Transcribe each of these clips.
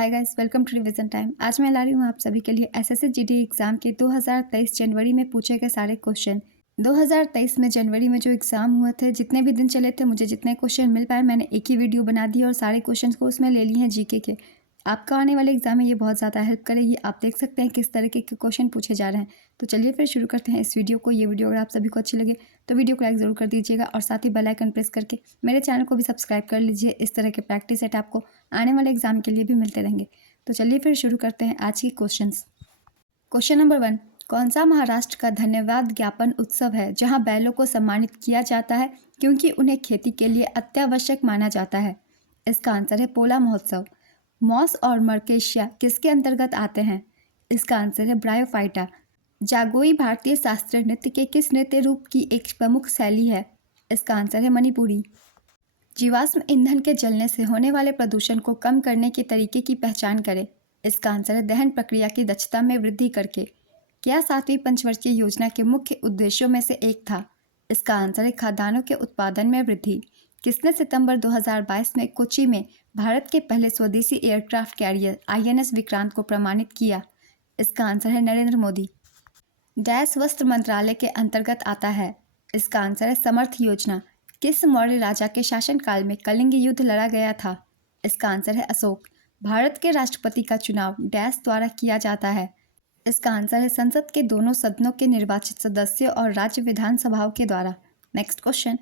Hi guys, welcome to revision time. आज मैं ला रही हूँ आप सभी के लिए एसएससी जीडी एग्जाम के 2023 जनवरी में पूछे गए सारे क्वेश्चन। 2023 में जनवरी में जो एग्जाम हुए थे, जितने भी दिन चले थे, मुझे जितने क्वेश्चन मिल पाए मैंने एक ही वीडियो बना दी और सारे क्वेश्चन को उसमें ले लिए हैं जीके के। आपका आने वाले एग्जाम में ये बहुत ज़्यादा हेल्प करेगी। आप देख सकते हैं किस तरीके के क्वेश्चन पूछे जा रहे हैं। तो चलिए फिर शुरू करते हैं इस वीडियो को। ये वीडियो अगर आप सभी को अच्छी लगे तो वीडियो को लाइक ज़रूर कर दीजिएगा और साथ ही बेल आइकन प्रेस करके मेरे चैनल को भी सब्सक्राइब कर लीजिए। इस तरह के प्रैक्टिस सेट आपको आने वाले एग्जाम के लिए भी मिलते रहेंगे। तो चलिए फिर शुरू करते हैं आज के क्वेश्चंस। क्वेश्चन नंबर 1, कौन सा महाराष्ट्र का धन्यवाद ज्ञापन उत्सव है जहां बैलों को सम्मानित किया जाता है क्योंकि उन्हें खेती के लिए अत्यावश्यक माना जाता है? इसका आंसर है पोला महोत्सव। मॉस और मर्केशिया किसके अंतर्गत आते हैं? इसका आंसर है ब्रायोफाइटा। जागोई भारतीय शास्त्रीय नृत्य के किस नृत्य रूप की एक प्रमुख शैली है? इसका आंसर है मणिपुरी। जीवाश्म ईंधन के जलने से होने वाले प्रदूषण को कम करने के तरीके की पहचान करें। इसका आंसर है दहन प्रक्रिया की दक्षता में वृद्धि करके। क्या 7वीं पंचवर्षीय योजना के मुख्य उद्देश्यों में से एक था? इसका आंसर है खाद्यान्नों के उत्पादन में वृद्धि। किसने सितंबर 2022 में कोच्चि में भारत के पहले स्वदेशी एयरक्राफ्ट कैरियर INS विक्रांत को प्रमाणित किया? इसका आंसर है नरेंद्र मोदी। डैश वस्त्र मंत्रालय के अंतर्गत आता है? इसका आंसर है समर्थ योजना। किस मौर्य राजा के शासनकाल में कलिंग युद्ध लड़ा गया था? इसका आंसर है अशोक। भारत के राष्ट्रपति का चुनाव डैश द्वारा किया जाता है? इसका आंसर है संसद के दोनों सदनों के निर्वाचित सदस्यों और राज्य विधानसभाओं के द्वारा। नेक्स्ट क्वेश्चन,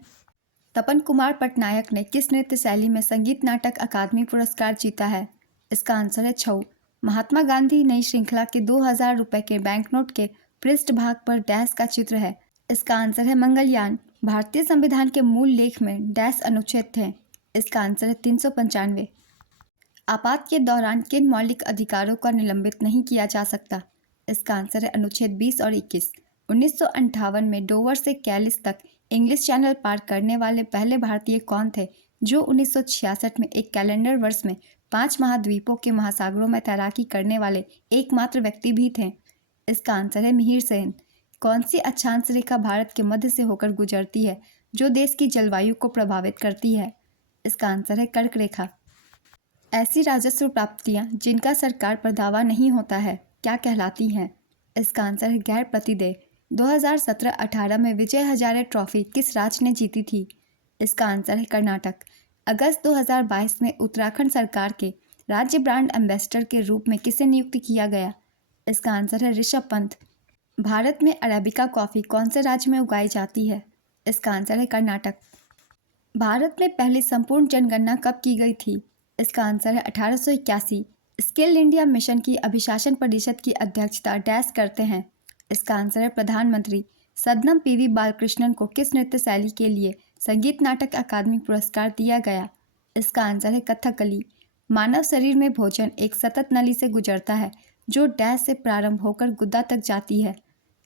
तपन कुमार पटनायक ने किस नृत्य शैली में संगीत नाटक अकादमी पुरस्कार जीता है? इसका आंसर है छऊ। महात्मा गांधी नई श्रृंखला के 2000 रुपये के बैंकनोट के पृष्ठभाग पर डैश का चित्र है? इसका आंसर है मंगलयान। भारतीय संविधान के मूल लेख में डैश अनुच्छेद थे? इसका आंसर है 395। आपात के दौरान किन मौलिक अधिकारों का निलंबित नहीं किया जा सकता? इसका आंसर है अनुच्छेद 20 और 21। 1958 में डोवर से कैलिस तक इंग्लिश चैनल पार करने वाले पहले भारतीय कौन थे जो 1966 में एक कैलेंडर वर्ष में 5 महाद्वीपों के महासागरों में तैराकी करने वाले एकमात्र व्यक्ति भी थे? इसका आंसर है मिहिर सेन। कौन सी अक्षांश रेखा भारत के मध्य से होकर गुजरती है जो देश की जलवायु को प्रभावित करती है? इसका आंसर है कर्क रेखा। ऐसी राजस्व प्राप्तियां जिनका सरकार पर दावा नहीं होता है क्या कहलाती हैं? इसका आंसर है गैर प्रतिदेय। 2017-18 में विजय हजारे ट्रॉफी किस राज्य ने जीती थी? इसका आंसर है कर्नाटक। अगस्त 2022 में उत्तराखंड सरकार के राज्य ब्रांड एम्बेसडर के रूप में किसे नियुक्त किया गया? इसका आंसर है ऋषभ पंत। भारत में अरेबिका कॉफ़ी कौन से राज्य में उगाई जाती है? इसका आंसर है कर्नाटक। भारत में पहली संपूर्ण जनगणना कब की गई थी? इसका आंसर है 1881। स्किल इंडिया मिशन की अभिशासन परिषद की अध्यक्षता डैश करते हैं? इसका आंसर है प्रधानमंत्री। सदनम PV बालकृष्णन को किस नृत्य शैली के लिए संगीत नाटक अकादमी पुरस्कार दिया गया? इसका आंसर है कथकली। मानव शरीर में भोजन एक सतत नली से गुजरता है जो डैश से प्रारंभ होकर गुदा तक जाती है?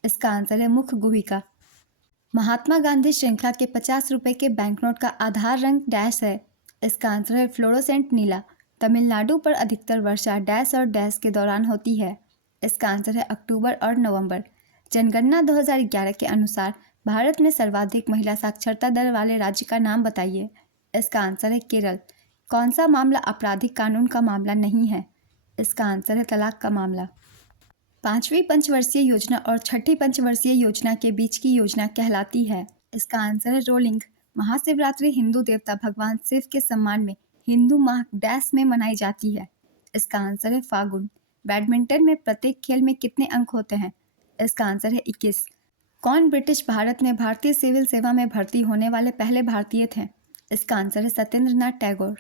इसका आंसर है मुख गुहिका। महात्मा गांधी श्रृंखला के 50 रुपये के बैंकनोट का आधार रंग डैश है? इसका आंसर है फ्लोरोसेंट नीला। तमिलनाडु पर अधिकतर वर्षा डैश और डैश के दौरान होती है? इसका आंसर है अक्टूबर और नवंबर। जनगणना 2011 के अनुसार भारत में सर्वाधिक महिला साक्षरता दर वाले राज्य का नाम बताइए? इसका आंसर है केरल। कौन सा मामला आपराधिक कानून का मामला नहीं है? इसका आंसर है तलाक का मामला। 5वीं पंचवर्षीय योजना और 6ठी पंचवर्षीय योजना के बीच की योजना कहलाती है? इसका आंसर है रोलिंग। महाशिवरात्रि हिंदू देवता भगवान शिव के सम्मान में हिंदू माह डैश में मनाई जाती है? इसका आंसर है फागुन। बैडमिंटन में प्रत्येक खेल में कितने अंक होते हैं? इसका आंसर है 21। कौन ब्रिटिश भारत में भारतीय सिविल सेवा में भर्ती होने वाले पहले भारतीय थे? इसका आंसर है सत्येंद्र नाथ टैगोर।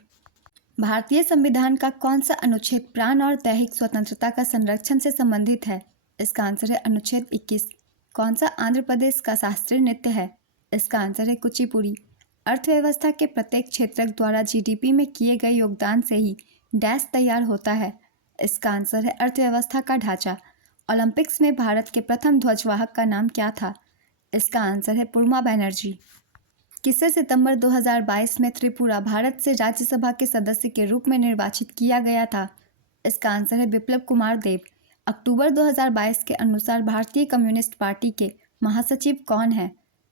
भारतीय संविधान का कौन सा अनुच्छेद प्राण और दैहिक स्वतंत्रता का संरक्षण से संबंधित है? इसका आंसर है अनुच्छेद 21। कौन सा आंध्र प्रदेश का शास्त्रीय नृत्य है? इसका आंसर है कुचिपुड़ी। अर्थव्यवस्था के प्रत्येक क्षेत्रक द्वारा GDP में किए गए योगदान से ही डैश तैयार होता है? इसका आंसर है अर्थव्यवस्था का ढांचा। ओलंपिक्स में भारत के प्रथम ध्वजवाहक का नाम क्या था? इसका आंसर है पुरमा बनर्जी। किसे सितंबर 2022 में त्रिपुरा भारत से राज्यसभा के सदस्य के रूप में निर्वाचित किया गया था? इसका आंसर है बिप्लब कुमार देब। अक्टूबर 2022 के अनुसार भारतीय कम्युनिस्ट पार्टी के महासचिव कौन है?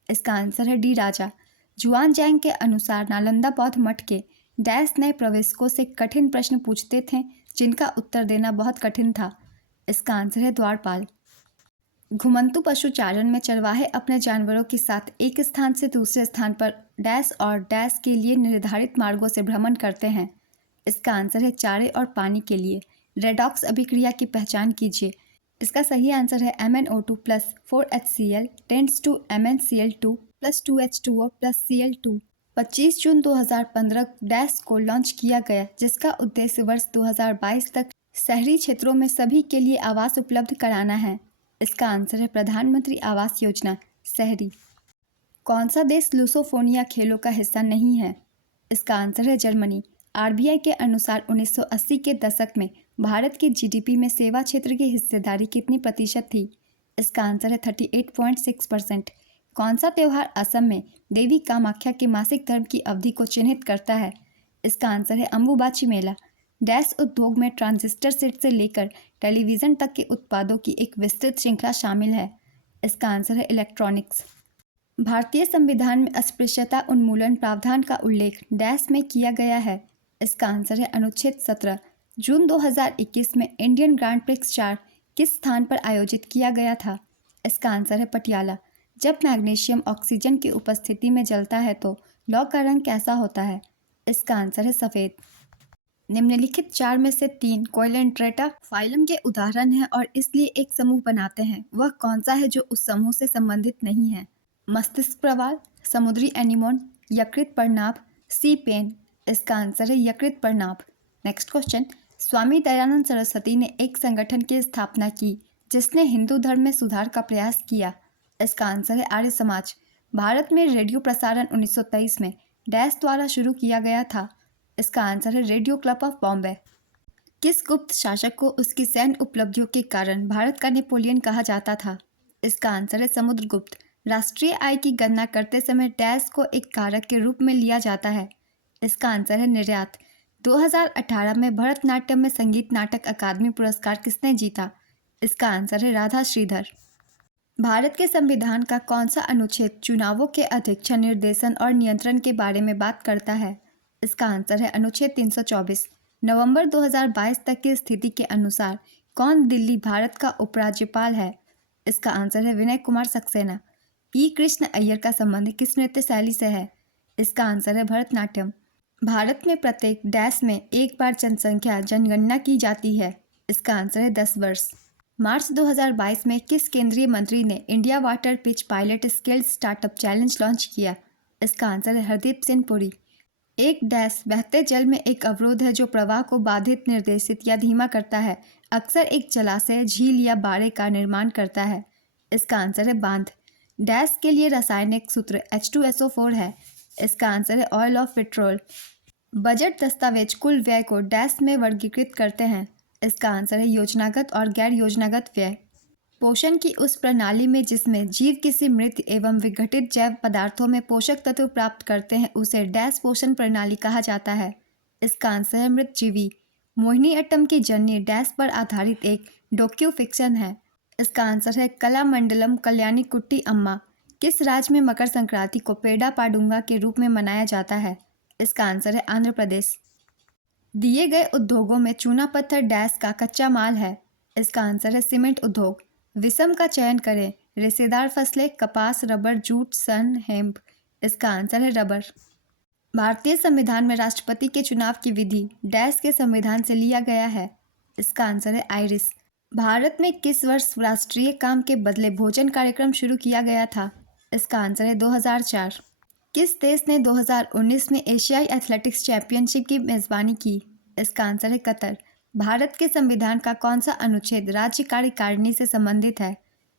इसका आंसर है डी राजा। जुआन जैंग के अनुसार नालंदा बौद्ध मठ के डैश नए प्रवेशकों से कठिन प्रश्न पूछते थे जिनका उत्तर देना बहुत कठिन था? इसका आंसर है द्वारपाल। घुमंतु पशुचारण में चरवाहे अपने जानवरों के साथ एक स्थान से दूसरे स्थान पर डैश और डैश के लिए निर्धारित मार्गों से भ्रमण करते हैं। इसका आंसर है चारे और पानी के लिए। रेडॉक्स अभिक्रिया की पहचान कीजिए। इसका सही आंसर है MnO2 plus 4HCl tends to MnCl2 plus 2H2O plus Cl2। 25 June 2015 dash को लॉन्च किया गया, जिसका उद्देश्य वर्ष 2022 तक शहरी क्षेत्रों में सभी के लिए आवास उपलब्ध कराना है। इसका आंसर है प्रधानमंत्री आवास योजना शहरी। कौन सा देश लुसोफोनिया खेलों का हिस्सा नहीं है? इसका आंसर है जर्मनी। RBI के अनुसार 1980 के दशक में भारत की GDP में सेवा क्षेत्र की हिस्सेदारी कितनी प्रतिशत थी? इसका आंसर है 38.6%। कौन सा त्यौहार असम में देवी कामाख्या के मासिक धर्म की अवधि को चिन्हित करता है? इसका आंसर है अम्बुबाची मेला। डैश उद्योग में ट्रांजिस्टर सेट से लेकर टेलीविज़न तक के उत्पादों की एक विस्तृत श्रृंखला शामिल है। इसका आंसर है इलेक्ट्रॉनिक्स। भारतीय संविधान में अस्पृश्यता उन्मूलन प्रावधान का उल्लेख डैश में किया गया है। इसका आंसर है अनुच्छेद 17। जून 2021 में इंडियन ग्रैंड प्रिक्स 4 किस स्थान पर आयोजित किया गया था? इसका आंसर है पटियाला। जब मैग्नीशियम ऑक्सीजन की उपस्थिति में जलता है तो लौ का रंग कैसा होता है? इसका आंसर है सफ़ेद। निम्नलिखित 4 में से 3 कोइलेंट्रेटा फाइलम के उदाहरण हैं और इसलिए एक समूह बनाते हैं। वह कौन सा है जो उस समूह से संबंधित नहीं है? मस्तिष्क प्रवाल, समुद्री एनीमोन, यकृत प्रनाभ, सी पेन। इसका आंसर है यकृत प्रनाभ। Next question. स्वामी दयानंद सरस्वती ने एक संगठन की स्थापना की जिसने हिंदू धर्म में सुधार का प्रयास किया। इसका आंसर है आर्य समाज। भारत में रेडियो प्रसारण 1923 में डैश द्वारा शुरू किया गया था। इसका आंसर है रेडियो क्लब ऑफ बॉम्बे। किस गुप्त शासक को उसकी सैन्य उपलब्धियों के कारण भारत का नेपोलियन कहा जाता था? इसका आंसर है समुद्रगुप्त। राष्ट्रीय आय की गणना करते समय डैश को एक कारक के रूप में लिया जाता है। इसका आंसर है निर्यात। 2018 में भरतनाट्यम में संगीत नाटक अकादमी पुरस्कार किसने जीता? इसका आंसर है राधा श्रीधर। भारत के संविधान का कौन सा अनुच्छेद चुनावों के अध्यक्षण, निर्देशन और नियंत्रण के बारे में बात करता है? इसका आंसर है अनुच्छेद 324। नवंबर 2022 तक की स्थिति के अनुसार कौन दिल्ली भारत का उपराज्यपाल है? इसका आंसर है विनय कुमार सक्सेना। ई कृष्ण अय्यर का संबंध किस नृत्य शैली से है? इसका आंसर है भरतनाट्यम। भारत में प्रत्येक डैश में एक बार जनसंख्या जनगणना की जाती है। इसका आंसर है 10 वर्ष। मार्च 2022 में किस केंद्रीय मंत्री ने India water pitch pilot scale startup challenge launch किया? इसका आंसर है हरदीप सिंह पुरी। एक डैश बहते जल में एक अवरोध है जो प्रवाह को बाधित, निर्देशित या धीमा करता है। अक्सर एक जलाशय, झील या बाड़े का निर्माण करता है। इसका आंसर है बांध। डैश के लिए रासायनिक सूत्र H2SO4 है। इसका आंसर है ऑयल ऑफ पेट्रोल। बजट दस्तावेज कुल व्यय को डैश में वर्गीकृत करते हैं। इसका आंसर है योजनागत और गैर योजनागत व्यय। पोषण की उस प्रणाली में जिसमें जीव किसी मृत एवं विघटित जैव पदार्थों में पोषक तत्व प्राप्त करते हैं उसे डैश पोषण प्रणाली कहा जाता है। इसका आंसर है मृतजीवी। मोहिनीअट्टम की जर्नी डैश पर आधारित एक डॉक्यू फिक्शन है। इसका आंसर है कलामंडलम कल्याणी कुट्टी अम्मा। किस राज्य में मकर संक्रांति को पेड़ा पाडुंगा के रूप में मनाया जाता है? इसका आंसर है आंध्र प्रदेश। दिए गए उद्योगों में चूना पत्थर डैश का कच्चा माल है। इसका आंसर है सीमेंट उद्योग। विषम का चयन करें। रेशेदार फसलें, कपास, रबर, जूट, सन, हेम्प। इसका आंसर है रबर। भारतीय संविधान में राष्ट्रपति के चुनाव की विधि डैश के संविधान से लिया गया है। इसका आंसर है आयरिश। भारत में किस वर्ष राष्ट्रीय काम के बदले भोजन कार्यक्रम शुरू किया गया था? इसका आंसर है 2004। किस देश ने 2019 में एशियाई एथलेटिक्स चैंपियनशिप की मेज़बानी की? इसका आंसर है कतर। भारत के संविधान का कौन सा अनुच्छेद राज्य कार्यकारिणी से संबंधित है?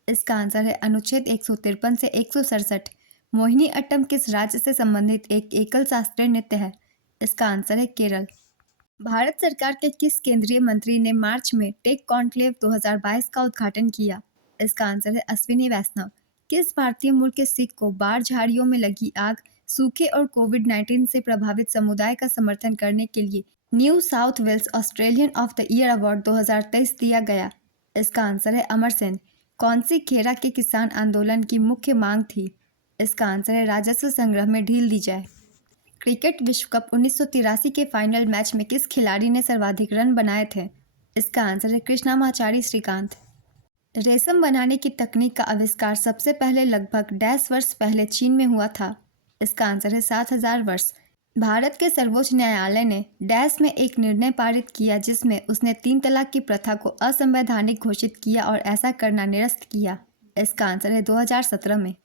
इसका आंसर है अनुच्छेद 153 से 167। मोहिनीअट्टम किस राज्य से संबंधित एक एकल शास्त्रीय नृत्य है? इसका आंसर है केरल। भारत सरकार के किस केंद्रीय मंत्री ने मार्च में टेक कॉन्क्लेव 2022 का उद्घाटन किया? इसका आंसर है अश्विनी वैष्णव। किस भारतीय मूल के सिख को बाढ़ झाड़ियों में लगी आग, सूखे और कोविड-19 से प्रभावित समुदाय का समर्थन करने के लिए New South Wales Australian of the year award 2023 दिया गया? इसका आंसर है अमर सेन। कौन सी खेरा के किसान आंदोलन की मुख्य मांग थी? इसका आंसर है राजस्व संग्रह में ढील दी जाए। क्रिकेट विश्व कप 1983 के फाइनल मैच में किस खिलाड़ी ने सर्वाधिक रन बनाए थे? इसका आंसर है कृष्णामाचारी श्रीकांत। रेशम बनाने की तकनीक का आविष्कार सबसे पहले लगभग 10 वर्ष पहले चीन में हुआ था। इसका आंसर है 7000 वर्ष। भारत के सर्वोच्च न्यायालय ने डैश में एक निर्णय पारित किया जिसमें उसने 3 तलाक की प्रथा को असंवैधानिक घोषित किया और ऐसा करना निरस्त किया। इसका आंसर है 2017 में।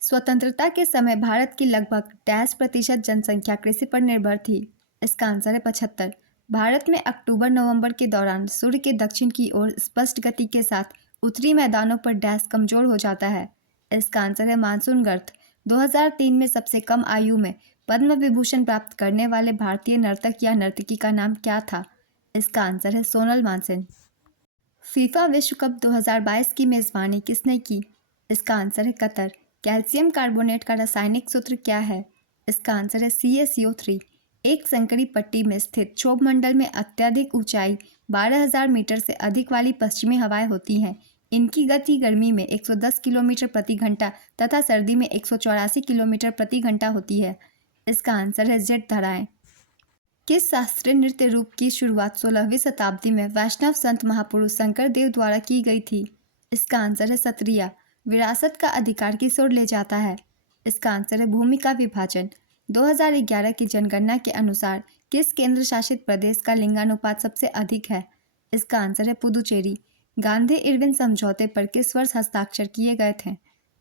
स्वतंत्रता के समय भारत की लगभग 10% जनसंख्या कृषि पर निर्भर थी। इसका आंसर है 75। भारत में अक्टूबर-नवंबर के दौरान सूर्य के दक्षिण की ओर स्पष्ट गति के साथ उत्तरी मैदानों पर डैश कमजोर हो जाता है। इसका आंसर है मानसून गर्त। 2003 में सबसे कम आयु में पद्म विभूषण प्राप्त करने वाले भारतीय नर्तक या नर्तकी का नाम क्या था? इसका आंसर है सोनल मानसिंह। फीफा विश्व कप 2022 की मेजबानी किसने की? इसका आंसर है कतर। कैल्शियम कार्बोनेट का रासायनिक सूत्र क्या है? इसका आंसर है CaCO3। एक संकरी पट्टी में स्थित क्षोभ मंडल में अत्यधिक ऊंचाई 12,000 मीटर से अधिक वाली पश्चिमी हवाएं होती हैं। इनकी गति गर्मी में 110 किलोमीटर प्रति घंटा तथा सर्दी में 184 किलोमीटर प्रति घंटा होती है। इसका आंसर है जेट धाराएं। किस शास्त्रीय नृत्य रूप की शुरुआत 16वीं शताब्दी में वैष्णव संत महापुरुष शंकर देव द्वारा की गई थी? इसका आंसर है सत्रिया। विरासत का अधिकार किस ओर ले जाता है? इसका आंसर है भूमि का विभाजन। 2011 की जनगणना के अनुसार किस केंद्र शासित प्रदेश का लिंगानुपात सबसे अधिक है? इसका आंसर है पुदुचेरी। गांधी इरविन समझौते पर किस वर्ष हस्ताक्षर किए गए थे?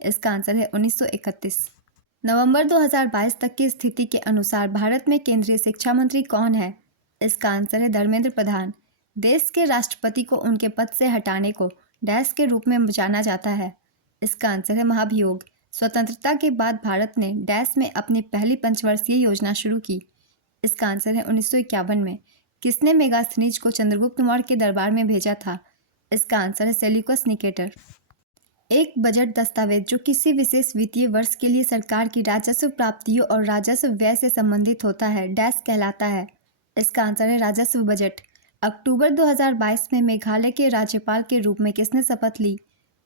इसका आंसर है 1931। नवंबर 2022 तक की स्थिति के अनुसार भारत में केंद्रीय शिक्षा मंत्री कौन है? इसका आंसर है धर्मेंद्र प्रधान। देश के राष्ट्रपति को उनके पद से हटाने को डैश के रूप में जाना जाता है। इसका आंसर है महाभियोग। स्वतंत्रता के बाद भारत ने डैश में अपनी पहली पंचवर्षीय योजना शुरू की। इसका आंसर है 1951 में। किसने मेगास्थनीज को चंद्रगुप्त मौर्य के दरबार में भेजा था? इसका आंसर है सेल्यूकस निकेटर। एक बजट दस्तावेज जो किसी विशेष वित्तीय वर्ष के लिए सरकार की राजस्व प्राप्तियों और राजस्व व्यय से संबंधित होता है डैश कहलाता है। इसका आंसर है राजस्व बजट। अक्टूबर 2022 में मेघालय के राज्यपाल के रूप में किसने शपथ ली?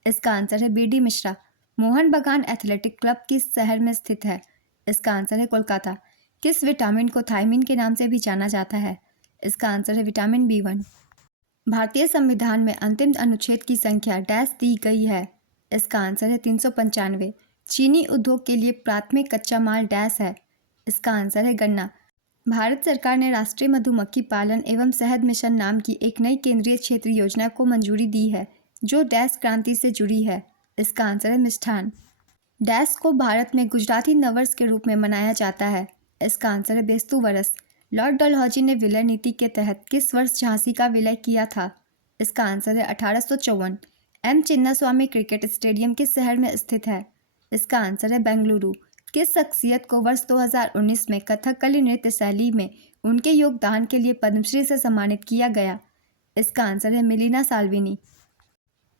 इसका आंसर है BD मिश्रा। मोहन बागान एथलेटिक क्लब किस शहर में स्थित है? इसका आंसर है कोलकाता। किस विटामिन को थायमिन के नाम से भी जाना जाता है? इसका आंसर है विटामिन B1। भारतीय संविधान में अंतिम अनुच्छेद की संख्या डैश दी गई है। इसका आंसर है 395। चीनी उद्योग के लिए प्राथमिक कच्चा माल डैश है। इसका आंसर है गन्ना। भारत सरकार ने राष्ट्रीय मधुमक्खी पालन एवं शहद मिशन नाम की एक नई केंद्रीय क्षेत्र योजना को मंजूरी दी है जो डैश क्रांति से जुड़ी है। इसका आंसर है मिष्ठान। डैश को भारत में गुजराती नववर्ष के रूप में मनाया जाता है। इसका आंसर है बेस्तु वरस। लॉर्ड डलहौजी ने विलय नीति के तहत किस वर्ष झांसी का विलय किया था? इसका आंसर है 1854। M चिन्नास्वामी क्रिकेट स्टेडियम किस शहर में स्थित है? इसका आंसर है बेंगलुरु। किस शख्सियत को वर्ष 2019 में कथकली नृत्य शैली में उनके योगदान के लिए पद्मश्री से सम्मानित किया गया? इसका आंसर है मिलिना साल्विनी।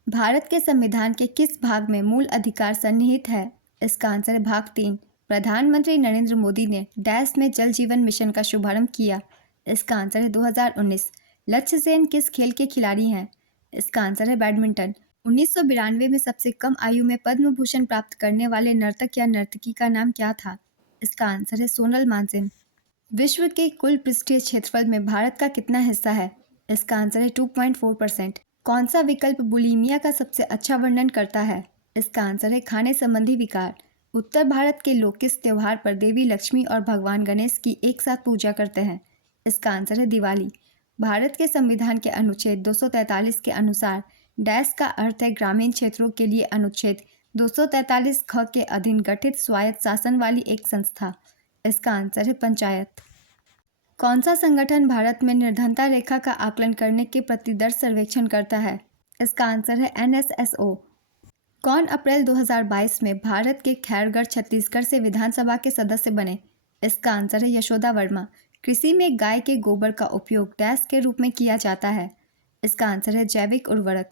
भारत के संविधान के किस भाग में मूल अधिकार सन्निहित है? इसका आंसर है भाग 3। प्रधानमंत्री नरेंद्र मोदी ने डैश में जल जीवन मिशन का शुभारंभ किया। इसका आंसर है 2019। लक्ष्य सेन किस खेल के खिलाड़ी हैं? इसका आंसर है बैडमिंटन। 1992 में सबसे कम आयु में पद्म भूषण प्राप्त करने वाले नर्तक या नर्तकी का नाम क्या था? इसका आंसर है सोनल मानसिंह। विश्व के कुल पृष्ठीय क्षेत्रफल में भारत का कितना हिस्सा है? इसका आंसर है 2.4%। कौन सा विकल्प बुलीमिया का सबसे अच्छा वर्णन करता है? इसका आंसर है खाने संबंधी विकार। उत्तर भारत के लोग किस त्योहार पर देवी लक्ष्मी और भगवान गणेश की एक साथ पूजा करते हैं? इसका आंसर है दिवाली। भारत के संविधान के अनुच्छेद 243 के अनुसार डैश का अर्थ है ग्रामीण क्षेत्रों के लिए अनुच्छेद 243 ख के अधीन गठित स्वायत्त शासन वाली एक संस्था। इसका आंसर है पंचायत। कौन सा संगठन भारत में निर्धनता रेखा का आकलन करने के प्रतिदर्श सर्वेक्षण करता है? इसका आंसर है NSSO। कौन अप्रैल 2022 में भारत के खैरगढ़ छत्तीसगढ़ से विधानसभा के सदस्य बने? इसका आंसर है यशोदा वर्मा। कृषि में गाय के गोबर का उपयोग डैश के रूप में किया जाता है। इसका आंसर है जैविक उर्वरक।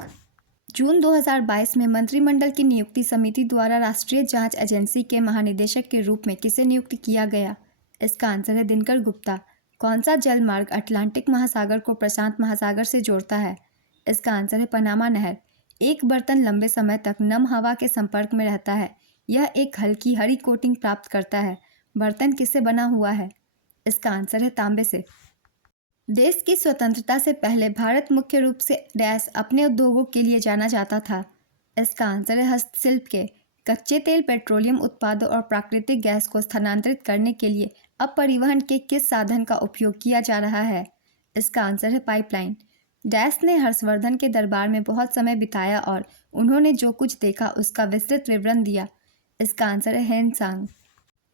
जून 2022 में मंत्रिमंडल की नियुक्ति समिति द्वारा राष्ट्रीय जांच एजेंसी के महानिदेशक के रूप में किसे नियुक्त किया गया? इसका आंसर है दिनकर गुप्ता। कौन सा जल मार्ग अटलांटिक महासागर को प्रशांत महासागर से जोड़ता है? इसका आंसर है पनामा नहर। एक बर्तन लंबे समय तक नम हवा के संपर्क में रहता है। यह एक हल्की हरी कोटिंग प्राप्त करता है। बर्तन किससे बना हुआ है? इसका आंसर है तांबे से। देश की स्वतंत्रता से पहले भारत मुख्य रूप से डैश अपने उद्योगों के लिए जाना जाता था। इसका आंसर है हस्तशिल्प के। कच्चे तेल, पेट्रोलियम उत्पादों और प्राकृतिक गैस को स्थानांतरित करने के लिए अब परिवहन के किस साधन का उपयोग किया जा रहा है? इसका आंसर है पाइपलाइन। डैश ने हर्षवर्धन के दरबार में बहुत समय बिताया और उन्होंने जो कुछ देखा उसका विस्तृत विवरण दिया। इसका आंसर है हेनसांग।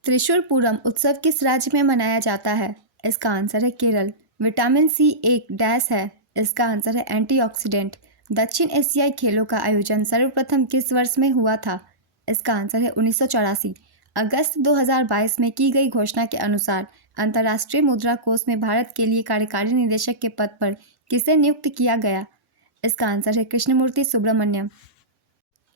त्रिशूल पूरम उत्सव किस राज्य में मनाया जाता है? इसका आंसर है केरल। विटामिन सी एक डैश है। इसका आंसर है एंटीऑक्सीडेंट। दक्षिण एशियाई खेलों का आयोजन सर्वप्रथम किस वर्ष में हुआ था? इसका आंसर है 1984। अगस्त 2022 में की गई घोषणा के अनुसार अंतर्राष्ट्रीय मुद्रा कोष में भारत के लिए कार्यकारी निदेशक के पद पर किसे नियुक्त किया गया? इसका आंसर है कृष्णमूर्ति सुब्रमण्यम।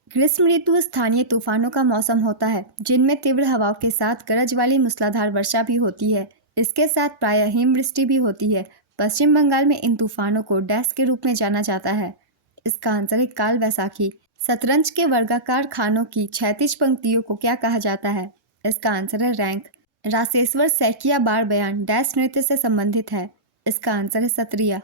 ग्रीष्म ऋतु स्थानीय तूफानों का मौसम होता है जिनमें तीव्र हवाओं के साथ गरज वाली मूसलाधार वर्षा भी होती है। इसके साथ प्रायः हिमवृष्टि भी होती है। पश्चिम बंगाल में इन तूफानों को डैश के रूप में जाना जाता है। इसका आंसर है काल वैसाखी। शतरंज के वर्गाकार खानों की क्षैतिज पंक्तियों को क्या कहा जाता है? इसका आंसर है रैंक। रासेश्वर सैकिया बार बयान डैश नृत्य से संबंधित है। इसका आंसर है सत्रिया।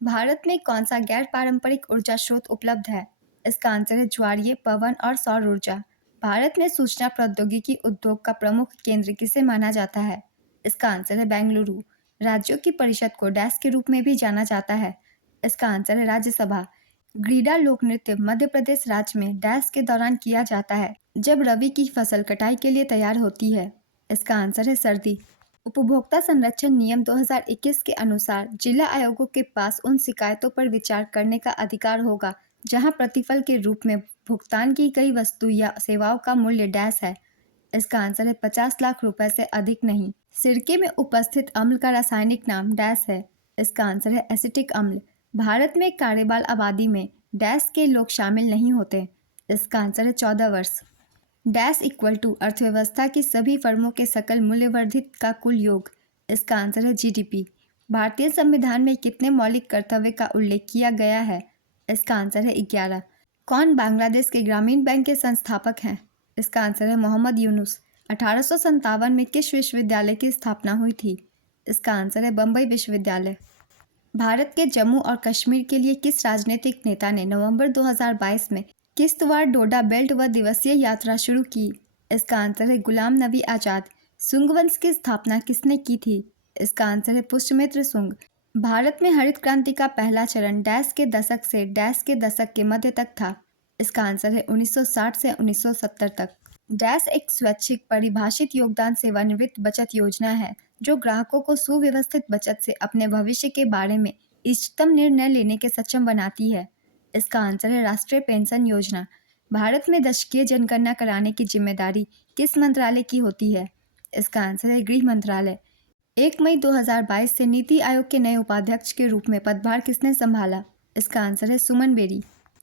भारत में कौन सा गैर पारंपरिक ऊर्जा स्रोत उपलब्ध है? इसका आंसर है ज्वारीय, पवन और सौर ऊर्जा। भारत में सूचना प्रौद्योगिकी उद्योग का प्रमुख केंद्र किसे माना जाता है? इसका आंसर है बेंगलुरु। राज्यों की परिषद को डैश के रूप में भी जाना जाता है। इसका आंसर है राज्यसभा। ग्रीडा लोक नृत्य मध्य प्रदेश राज्य में डैश के दौरान किया जाता है जब रबी की फसल कटाई के लिए तैयार होती है। इसका आंसर है सर्दी। उपभोक्ता संरक्षण नियम 2021 के अनुसार जिला आयोगों के पास उन शिकायतों पर विचार करने का अधिकार होगा जहां प्रतिफल के रूप में भुगतान की गई वस्तु या सेवाओं का मूल्य डैश है। इसका आंसर है 50 लाख रुपए से अधिक नहीं। सिरके में उपस्थित अम्ल का रासायनिक नाम डैश है। इसका आंसर है एसिटिक अम्ल। भारत में कार्यबल आबादी में डैश के लोग शामिल नहीं होते। इसका आंसर है 14 वर्ष। डैश इक्वल टू अर्थव्यवस्था की सभी फर्मों के सकल मूल्यवर्धित का कुल योग। इसका आंसर है जीडीपी। भारतीय संविधान में कितने मौलिक कर्तव्य का उल्लेख किया गया है? इसका आंसर है 11। कौन बांग्लादेश के ग्रामीण बैंक के संस्थापक हैं? इसका आंसर है मोहम्मद यूनुस। 1857 में किस विश्वविद्यालय की स्थापना हुई थी? इसका आंसर है बम्बई विश्वविद्यालय। भारत के जम्मू और कश्मीर के लिए किस राजनीतिक नेता ने नवंबर 2022 में किश्तवाड़ डोडा बेल्ट व दिवसीय यात्रा शुरू की? इसका आंसर है गुलाम नबी आज़ाद। सुंग वंश की स्थापना किसने की थी? इसका आंसर है पुष्यमित्र सुंग। भारत में हरित क्रांति का पहला चरण डैश के दशक से डैश के दशक के मध्य तक था। इसका आंसर है 1960 से 1970 तक। डैश एक स्वैच्छिक परिभाषित योगदान सेवानिवृत्त बचत योजना है जो ग्राहकों को सुव्यवस्थित बचत से अपने भविष्य के बारे में इष्टतम निर्णय लेने के सक्षम बनाती है। इसका आंसर है राष्ट्रीय पेंशन योजना। भारत में दशकीय जनगणना कराने की जिम्मेदारी किस मंत्रालय की होती है? इसका आंसर है गृह मंत्रालय। 1 मई 2022 से नीति आयोग के नए उपाध्यक्ष के रूप में पदभार किसने संभाला? इसका आंसर है सुमन बेरी।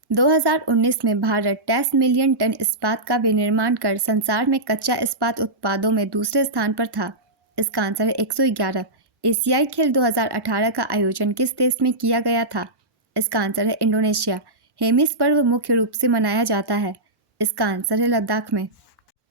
2019 में भारत 10 मिलियन टन इस्पात का विनिर्माण कर संसार में कच्चा इस्पात उत्पादों में दूसरे स्थान पर था। इसका आंसर है 111। एशियाई खेल 2018 का आयोजन किस देश में किया गया था? इसका आंसर है इंडोनेशिया। हेमिस पर्व मुख्य रूप से मनाया जाता है। इसका आंसर है लद्दाख में।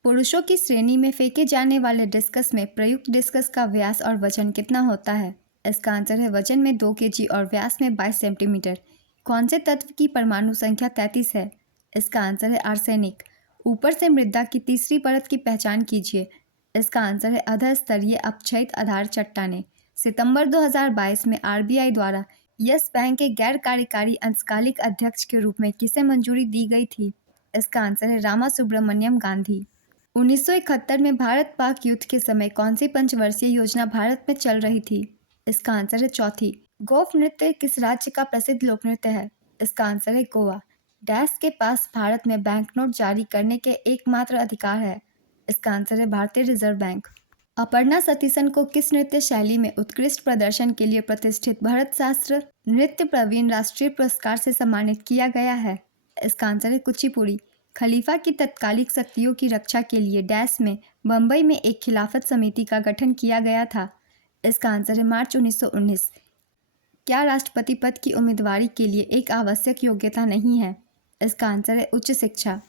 पुरुषों की श्रेणी में फेंके जाने वाले डिस्कस में प्रयुक्त डिस्कस का व्यास और वजन कितना होता है? इसका आंसर है वजन में 2 केजी और व्यास में 22 सेंटीमीटर। कौन से तत्व की परमाणु संख्या 33 है? इसका आंसर है आर्सेनिक। ऊपर से मृदा की तीसरी परत की पहचान कीजिए। इसका आंसर है अधस्तरीय अपक्षयित आधार चट्टानें। सितंबर 2022 में आरबीआई द्वारा यस बैंक के गैर कार्यकारी अंशकालिक अध्यक्ष के रूप में किसे मंजूरी दी गई थी? इसका आंसर है रामा सुब्रमण्यम गांधी। 1971 में भारत पाक युद्ध के समय कौन सी पंचवर्षीय योजना भारत में चल रही थी? इसका आंसर है चौथी। गोफ नृत्य किस राज्य का प्रसिद्ध लोक नृत्य है? इसका आंसर है गोवा। डैश के पास भारत में बैंकनोट जारी करने के एकमात्र अधिकार है। इसका आंसर है भारतीय रिजर्व बैंक। अपर्णा सतीशन को किस नृत्य शैली में उत्कृष्ट प्रदर्शन के लिए प्रतिष्ठित भरत शास्त्र नृत्य प्रवीण राष्ट्रीय पुरस्कार से सम्मानित किया गया है? इसका आंसर है कुचिपुड़ी। खलीफा की तत्कालिक शक्तियों की रक्षा के लिए डैश में बम्बई में एक खिलाफत समिति का गठन किया गया था। इसका आंसर है मार्च 1919। क्या राष्ट्रपति पद की उम्मीदवारी के लिए एक आवश्यक योग्यता नहीं है? इसका आंसर है उच्च शिक्षा।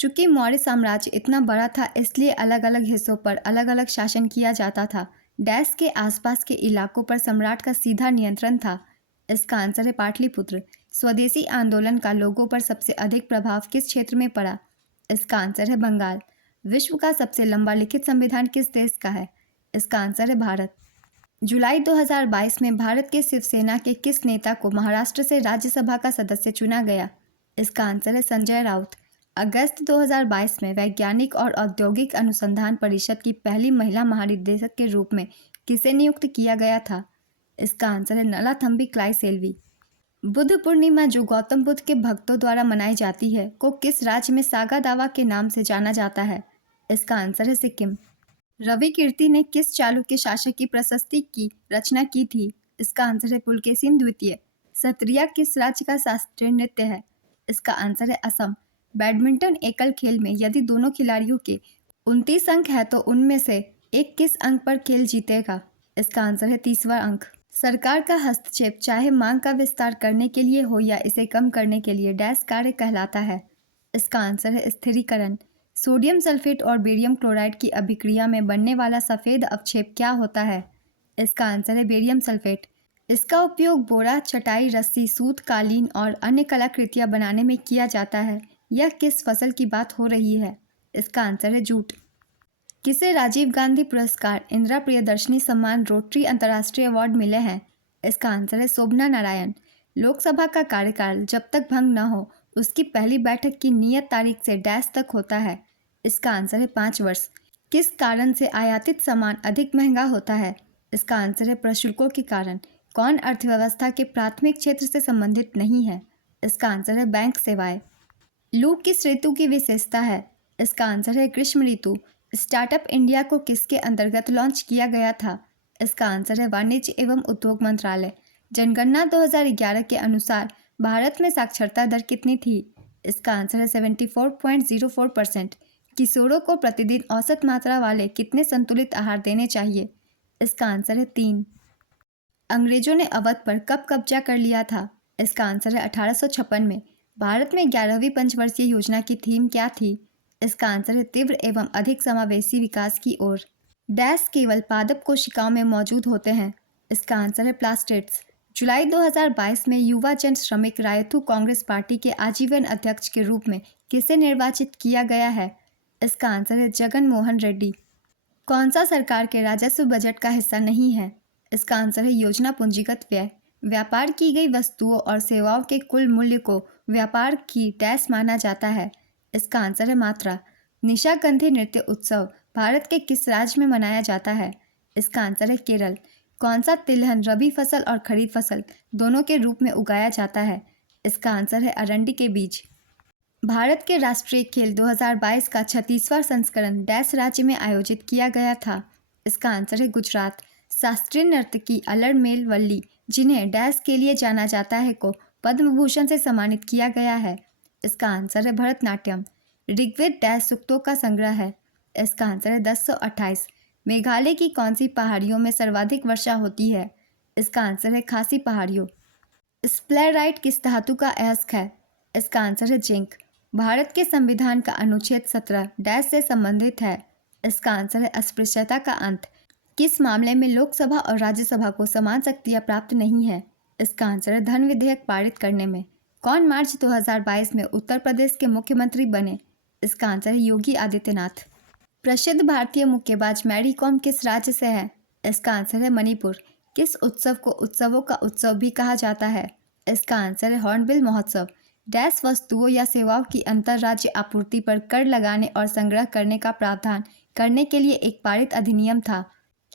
चूंकि मौर्य साम्राज्य इतना बड़ा था इसलिए अलग अलग हिस्सों पर अलग अलग शासन किया जाता था। डैश के आसपास के इलाकों पर सम्राट का सीधा नियंत्रण था। इसका आंसर है पाटलिपुत्र। स्वदेशी आंदोलन का लोगों पर सबसे अधिक प्रभाव किस क्षेत्र में पड़ा? इसका आंसर है बंगाल। विश्व का सबसे लंबा लिखित संविधान किस देश का है? इसका आंसर है भारत। जुलाई 2022 में भारत के शिवसेना के किस नेता को महाराष्ट्र से राज्यसभा का सदस्य चुना गया? इसका आंसर है संजय राउत। अगस्त 2022 में वैज्ञानिक और औद्योगिक अनुसंधान परिषद की पहली महिला महानिदेशक के रूप में किसे नियुक्त किया गया था? इसका आंसर है नलाथम्बी क्लाइसेल्वी। बुद्ध पूर्णिमा जो गौतम बुद्ध के भक्तों द्वारा मनाई जाती है को किस राज्य में सागा दावा के नाम से जाना जाता है? इसका आंसर है सिक्किम। रवि कीर्ति ने किस चालुक्य शासक की प्रशस्ति की रचना की थी? इसका आंसर है पुलकेशिन द्वितीय। सत्रिया किस राज्य का शास्त्रीय नृत्य है? इसका आंसर है असम। बैडमिंटन एकल खेल में यदि दोनों खिलाड़ियों के 29 अंक है तो उनमें से एक किस अंक पर खेल जीतेगा? इसका आंसर है 30वां अंक। सरकार का हस्तक्षेप चाहे मांग का विस्तार करने के लिए हो या इसे कम करने के लिए डैश कार्य कहलाता है? इसका आंसर है स्थिरीकरण। सोडियम सल्फेट और बेरियम क्लोराइड की अभिक्रिया में बनने वाला सफ़ेद अवक्षेप क्या होता है? इसका आंसर है बेरियम सल्फेट। इसका उपयोग बोरा, चटाई, रस्सी, सूत, कालीन और अन्य कलाकृतियां बनाने में किया जाता है। यह किस फसल की बात हो रही है? इसका आंसर है जूट। किसे राजीव गांधी पुरस्कार, इंदिरा प्रियदर्शनी सम्मान, रोटरी अंतर्राष्ट्रीय अवार्ड मिले हैं? इसका आंसर है शोभना नारायण। लोकसभा का कार्यकाल जब तक भंग न हो उसकी पहली बैठक की नियत तारीख से डैश तक होता है? इसका आंसर है 5 वर्ष। किस कारण से आयातित सामान अधिक महंगा होता है? इसका आंसर है प्रशुल्कों के कारण। कौन अर्थव्यवस्था के प्राथमिक क्षेत्र से संबंधित नहीं है? इसका आंसर है बैंक सेवाएं। लू किस ऋतु की विशेषता है? इसका आंसर है ग्रीष्म ऋतु। स्टार्टअप इंडिया को किसके अंतर्गत लॉन्च किया गया था? इसका आंसर है वाणिज्य एवं उद्योग मंत्रालय। जनगणना 2011 के अनुसार भारत में साक्षरता दर कितनी थी? इसका आंसर है 74.04%। किशोरों को प्रतिदिन औसत मात्रा वाले कितने संतुलित आहार देने चाहिए? इसका आंसर है 3। अंग्रेजों ने अवध पर कब कब्जा कर लिया था? इसका आंसर है 1856 में। भारत में 11वीं पंचवर्षीय योजना की थीम क्या थी? इसका आंसर है तीव्र एवं अधिक समावेशी विकास की ओर। डैश केवल पादप कोशिकाओं में मौजूद होते हैं? इसका आंसर है प्लास्टेट्स। जुलाई 2022 में युवा जन श्रमिक रायथू कांग्रेस पार्टी के आजीवन अध्यक्ष के रूप में किसे निर्वाचित किया गया है? इसका आंसर है जगन मोहन रेड्डी। कौन सा सरकार के राजस्व बजट का हिस्सा नहीं है? इसका आंसर है योजना पूंजीगत व्यय। व्यापार की गई वस्तुओं और सेवाओं के कुल मूल्य को व्यापार की डैश माना जाता है? इसका आंसर है मात्रा। निशागंधी नृत्य उत्सव भारत के किस राज्य में मनाया जाता है? इसका आंसर है केरल। कौन सा तिलहन रबी फसल और खरीफ फसल दोनों के रूप में उगाया जाता है? इसका आंसर है अरंडी के बीज। भारत के राष्ट्रीय खेल 2022 का 36वां संस्करण डैश राज्य में आयोजित किया गया था? इसका आंसर है गुजरात। शास्त्रीय नर्तकी अलरमेल वल्ली जिन्हें डैश के लिए जाना जाता है को पद्म भूषण से सम्मानित किया गया है? इसका आंसर है भरतनाट्यम। ऋग्वेद डैश सूक्तों का संग्रह है? इसका आंसर है 1028। मेघालय की कौन सी पहाड़ियों में सर्वाधिक वर्षा होती है? इसका आंसर है खासी पहाड़ियों। स्प्लेराइट किस धातु का अयस्क है? इसका आंसर है जिंक। भारत के संविधान का अनुच्छेद 17 डैश से संबंधित है? इसका आंसर है अस्पृश्यता का अंत। किस मामले में लोकसभा और राज्यसभा को समान शक्तियां प्राप्त नहीं है? इसका आंसर है धन विधेयक पारित करने में। कौन मार्च 2022 में उत्तर प्रदेश के मुख्यमंत्री बने? इसका आंसर है योगी आदित्यनाथ। प्रसिद्ध भारतीय मुक्केबाज मैरी कॉम किस राज्य से है? इसका आंसर है मणिपुर। किस उत्सव को उत्सवों का उत्सव भी कहा जाता है? इसका आंसर है हॉर्नबिल महोत्सव। डैश वस्तुओं या सेवाओं की अंतर्राज्य आपूर्ति पर कर लगाने और संग्रह करने का प्रावधान करने के लिए एक पारित अधिनियम था?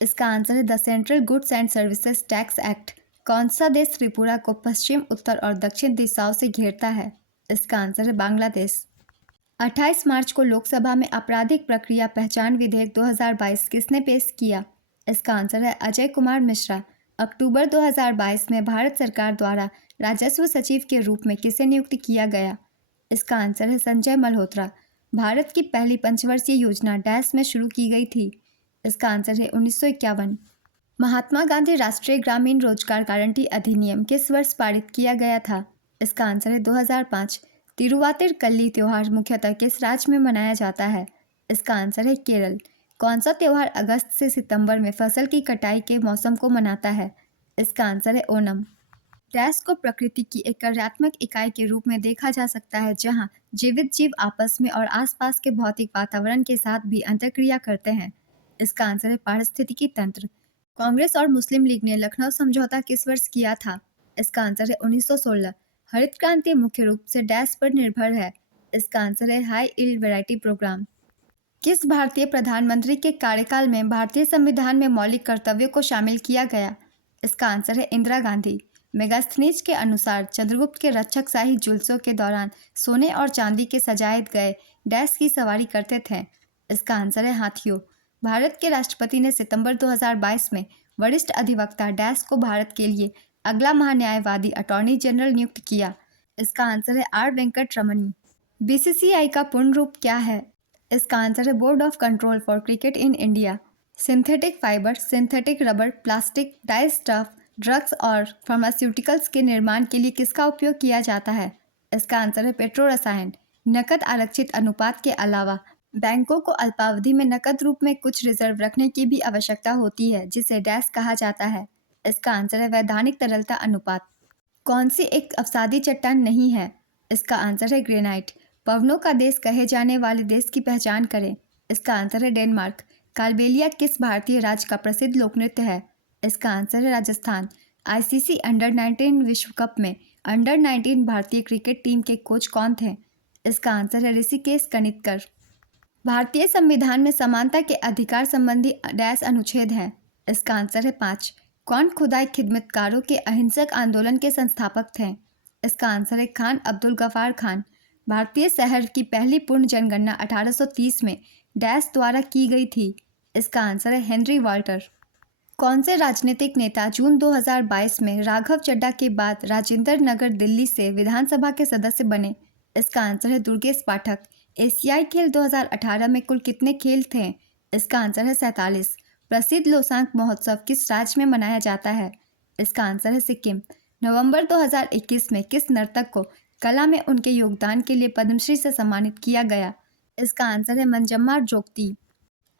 इसका आंसर है the central goods and services tax act. कौन सा देश त्रिपुरा को पश्चिम, उत्तर और दक्षिण दिशाओं से घेरता है? इसका आंसर है बांग्लादेश। 28 मार्च को लोकसभा में आपराधिक प्रक्रिया पहचान विधेयक 2022 किसने पेश किया? इसका आंसर है अजय कुमार मिश्रा। अक्टूबर 2022 में भारत सरकार द्वारा राजस्व सचिव के रूप में किसे नियुक्त किया गया? इसका आंसर है संजय मल्होत्रा। भारत की पहली पंचवर्षीय योजना डैश में शुरू की गई थी? इसका आंसर है 1951। महात्मा गांधी राष्ट्रीय ग्रामीण रोजगार गारंटी अधिनियम किस वर्ष पारित किया गया था? इसका आंसर है 2005। तिरुवातिरकल्ली त्योहार मुख्यतः किस राज्य में मनाया जाता है? इसका आंसर है केरल। कौन सा त्योहार अगस्त से सितंबर में फसल की कटाई के मौसम को मनाता है? इसका आंसर है ओणम। डैश को प्रकृति की एक कार्यात्मक इकाई के रूप में देखा जा सकता है जहां जीवित जीव आपस में और आसपास के भौतिक वातावरण के साथ भी अंतर्क्रिया करते हैं। इसका आंसर है पारिस्थितिकी तंत्र। कांग्रेस और मुस्लिम लीग ने लखनऊ समझौता किस वर्ष किया था? इसका आंसर है 1916। हरित क्रांति मुख्य रूप से डैश पर निर्भर है। इसका आंसर है हाई यील्ड वैरायटी प्रोग्राम। किस भारतीय प्रधानमंत्री के कार्यकाल में भारतीय संविधान में मौलिक कर्तव्यों को शामिल किया गया? इसका आंसर है इंदिरा गांधी। मेगास्थनीज के अनुसार चंद्रगुप्त के रक्षक शाही जुलूसों के दौरान सोने और चांदी के सजाए गए डैश की सवारी करते थे। इसका आंसर है हाथियों। भारत के राष्ट्रपति ने सितंबर 2022 में वरिष्ठ अधिवक्ता डैश को भारत के लिए अगला महान्यायवादी अटॉर्नी जनरल नियुक्त किया। इसका आंसर है आर वेंकट रमनी। बीसीसीआई का पूर्ण रूप क्या है? इसका आंसर है board of control for cricket in India. Synthetic fibre, synthetic rubber, plastic, die stuff, drugs और फार्मास्यूटिकल्स के निर्माण के लिए किसका उपयोग किया जाता है? इसका आंसर है पेट्रो रसायन। नकद आरक्षित अनुपात के अलावा बैंकों को अल्पावधि में नकद रूप में कुछ रिजर्व रखने की भी आवश्यकता होती है जिसे डैश कहा जाता है। इसका आंसर है वैधानिक तरलता अनुपात। कौन सी एक अवसादी चट्टान नहीं है? इसका आंसर है ग्रेनाइट। पवनों का देश कहे जाने वाले देश की पहचान करें। इसका आंसर है डेनमार्क। कालबेलिया किस भारतीय राज्य का प्रसिद्ध लोक नृत्य है? इसका आंसर है राजस्थान। आईसीसी अंडर 19 विश्व कप में अंडर 19 भारतीय क्रिकेट टीम के कोच कौन थे? इसका आंसर है ऋषिकेश कनितकर। भारतीय संविधान में समानता के अधिकार संबंधी डैश अनुच्छेद है? इसका आंसर है 5। कौन खुदाई खिदमतकारों के अहिंसक आंदोलन के संस्थापक थे? इसका आंसर है खान अब्दुल गफार खान। भारतीय शहर की पहली पूर्ण जनगणना 1830 में डैश द्वारा की गई थी। इसका आंसर है हेनरी वाल्टर। कौन से राजनीतिक नेता जून 2022 में राघव चड्ढा के बाद राजेंद्र नगर दिल्ली से विधानसभा के सदस्य बने? इसका आंसर है दुर्गेश पाठक। एशियाई खेल 2018 में कुल कितने खेल थे? इसका आंसर है 47। प्रसिद्ध लोसांग महोत्सव किस राज्य में मनाया जाता है? इसका आंसर है सिक्किम। नवंबर 2021 में किस नर्तक को कला में उनके योगदान के लिए पद्मश्री से सम्मानित किया गया? इसका आंसर है मंजम्मा जोगती।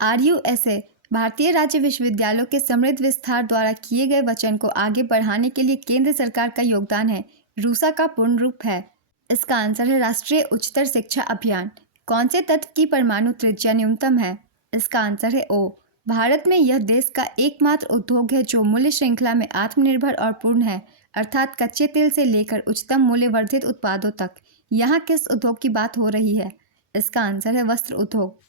RUSA भारतीय राज्य विश्वविद्यालयों के समृद्ध विस्तार द्वारा किए गए वचन को आगे बढ़ाने के लिए केंद्र सरकार का योगदान है। रूसा का पूर्ण रूप है? इसका आंसर है राष्ट्रीय उच्चतर शिक्षा अभियान। कौन से तत्व की परमाणु त्रिज्या न्यूनतम है? इसका आंसर है O। भारत में यह देश का एकमात्र उद्योग है जो मूल्य श्रृंखला में आत्मनिर्भर और पूर्ण है, अर्थात कच्चे तेल से लेकर उच्चतम मूल्य वर्धित उत्पादों तक। यहाँ किस उद्योग की बात हो रही है? इसका आंसर है वस्त्र उद्योग।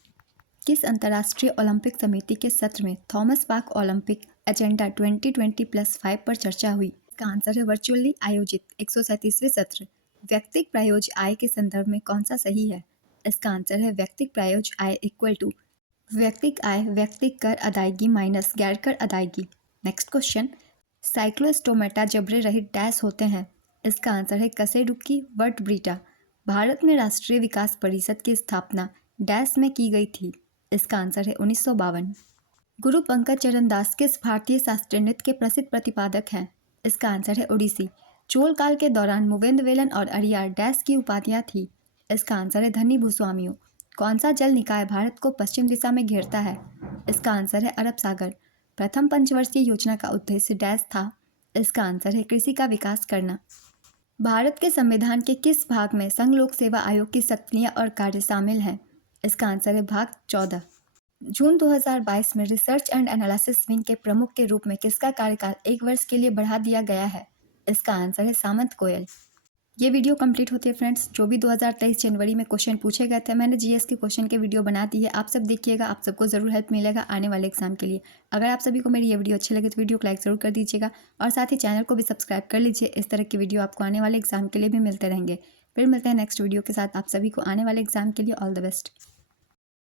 किस अंतर्राष्ट्रीय ओलंपिक समिति के सत्र में थॉमस बाक ओलंपिक एजेंडा 2020+5 पर चर्चा हुई? इसका आंसर है वर्चुअली आयोजित 137वें सत्र। व्यक्तिक प्रायोज्य आय के संदर्भ में कौन सा सही है? इसका आंसर है व्यक्तिक प्रायोज्य आय इक्वल टू व्यक्तिक आय व्यक्तिक कर अदायगी माइनस गैर कर अदायगी। नेक्स्ट क्वेश्चन, साइक्लोस्टोमेटा जबड़े रहित डैश होते हैं? इसका आंसर है कशेरुकी वर्टब्रिटा। भारत में राष्ट्रीय विकास परिषद की स्थापना डैश में की गई थी? इसका आंसर है 1952। गुरु पंकज चरण दास किस भारतीय शास्त्रीय नृत्य के प्रसिद्ध प्रतिपादक हैं? इसका आंसर है ओडिसी। चोल काल के दौरान मुवेंद वेलन और अरियार डैश की उपाधियाँ थी? इसका आंसर है धनी भूस्वामियों। कौन सा जल निकाय भारत को पश्चिम दिशा में घेरता है? इसका आंसर है अरब सागर। प्रथम पंचवर्षीय योजना का उद्देश्य डैश था? इसका आंसर है कृषि का विकास करना। भारत के संविधान के किस भाग में संघ लोक सेवा आयोग की शक्तियाँ और कार्य शामिल हैं? इसका आंसर है भाग 14। जून 2022 में रिसर्च एंड एनालिसिस विंग के प्रमुख के रूप में किसका कार्यकाल 1 वर्ष के लिए बढ़ा दिया गया है? इसका आंसर है सामंत गोयल। ये वीडियो कंप्लीट होती है फ्रेंड्स। जो भी 2023 जनवरी में क्वेश्चन पूछे गए थे मैंने जीएस के क्वेश्चन के वीडियो बना दी है, आप सब देखिएगा, आप सबको ज़रूर हेल्प मिलेगा आने वाले एग्जाम के लिए। अगर आप सभी को मेरी ये वीडियो अच्छी लगे तो वीडियो को लाइक ज़रूर कर दीजिएगा और साथ ही चैनल को भी सब्सक्राइब कर लीजिए। इस तरह की वीडियो आपको आने वाले एग्जाम के लिए भी मिलते रहेंगे। फिर मिलते हैं नेक्स्ट वीडियो के साथ। आप सभी को आने वाले एग्जाम के लिए ऑल द बेस्ट।